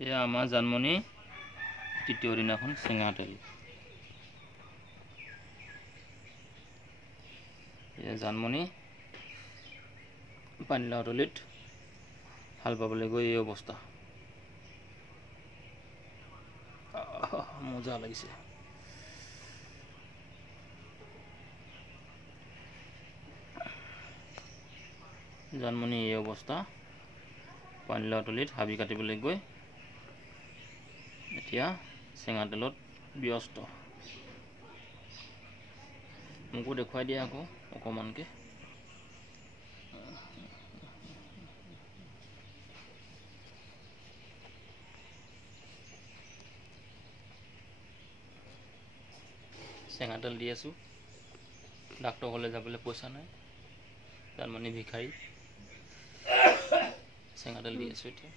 এয়া আমাৰ জানমণি তৃতীয় দিনাখন চেঙাতেল। এয়া জানমণি পানীলাও তলিত হাল বাবলৈ গৈ এই অৱস্থা। মজা লাগিছে। জানমণি এই অৱস্থা, পানীলাও তলিত হাবি কাটিবলৈ গৈ এতিয়া চেঙাতেলত ব্যস্ত। মোকো দেখুৱাই দিয়া আকৌ অকণমানকৈ। চেঙাতেল দি আছোঁ, ডাক্তৰ ঘৰলৈ যাবলৈ পইচা নাই, জানমণি ভিখাৰী। চেঙাতেল দি আছোঁ এতিয়া।